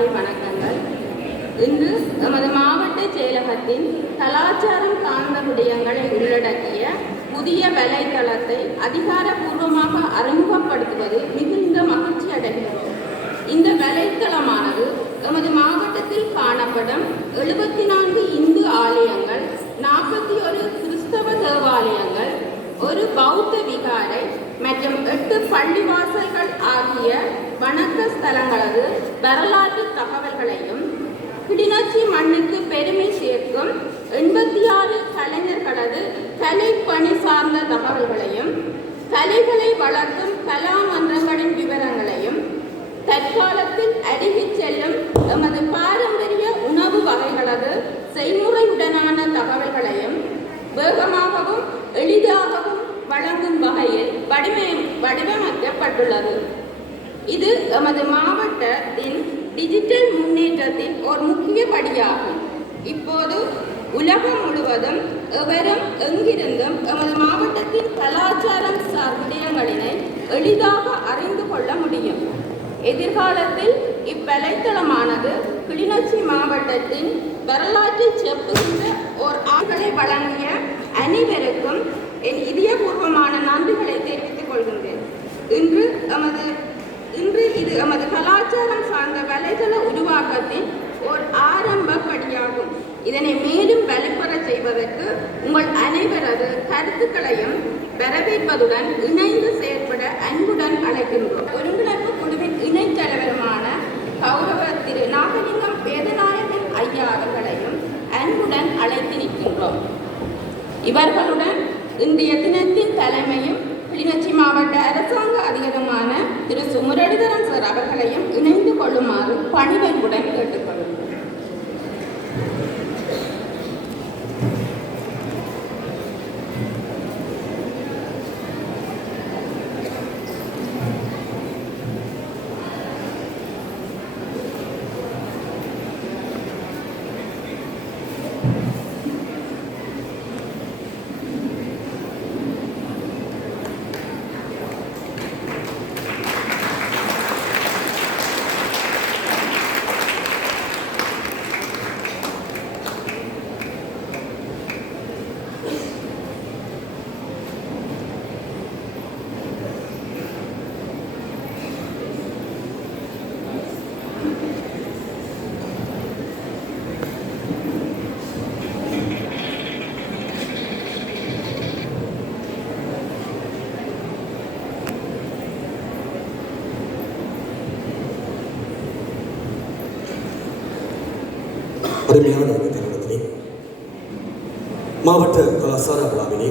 காலை வணக்கங்கள். இன்று நமது மாவட்ட செயலகத்தின் கலாச்சாரம் சார்ந்த விடயங்களை உள்ளடக்கிய புதிய வலைத்தளத்தை அதிகாரப்பூர்வமாக அறிமுகப்படுத்துவது மிகுந்த மகிழ்ச்சி அடைகிறோம். இந்த வலைத்தளமானது நமது மாவட்டத்தில் காணப்படும் எழுபத்தி நான்கு இந்து ஆலயங்கள் நாற்பத்தி ஒரு கிறிஸ்தவ தேவாலயங்கள் ஒரு பௌத்த விகாரை மற்றும் எட்டு பள்ளிவாசல்கள் ஆகிய வணக்க ஸ்தலங்களது வரலாற்று தகவல்களையும் கிளிநொச்சி மண்ணுக்கு பெருமை சேர்க்கும் எண்பத்தி ஆறு கலைஞர்களது கலை பணி சார்ந்த தகவல்களையும் கலைகளை வளர்க்கும் கலாமன்றங்களின் விவரங்களையும் தற்காலத்தில் அருகிச் செல்லும் எமது பாரம்பரிய உணவு வகைகளது செய்முறையுடனான தகவல்கள் வடிவமை வடிவமைக்கப்பட்டுள்ளது. இது எமது மாவட்டத்தின் டிஜிட்டல் முன்னேற்றத்தின் ஒரு முக்கிய படியாகும். இப்போது உலகம் முழுவதும் எவரும் எங்கிருந்தும் எமது மாவட்டத்தின் கலாச்சாரம் சார் எளிதாக அறிந்து கொள்ள முடியும். எதிர்காலத்தில் இவ்வலைத்தளமானது கிளிநொச்சி மாவட்டத்தின் வரலாற்று செப்புகின்ற ஓர் ஆண்களை வழங்கிய அனைவருக்கும் என் இதயபூர்வமான நன்றிகளை தெரிவித்து இன்று எமது இன்று இது எமது கலாச்சாரம் சார்ந்த வலைதள உருவாக்கத்தின் ஓர் ஆரம்ப படியாகும் இதனை மேலும் வலுப்பெற செய்வதற்கு உங்கள் அனைவரது கருத்துக்களையும் வரவேற்பதுடன் இணைந்து செயற்பட அன்புடன் அழைக்கின்றோம். ஒருங்கிணைப்பு குழுவின் இணைத் தலைவருமான கௌரவ திரு நாகலிங்கம் வேதநாயகன் ஐயா அவர்களையும் அன்புடன் அழைத்திருக்கின்றோம். இவர்களுடன் இன்றைய தினத்தின் தலைமையும் கிளிநொச்சி மாவட்ட அரசாங்க அருமையான தினத்திலே மாவட்ட கலாசார விழாவினை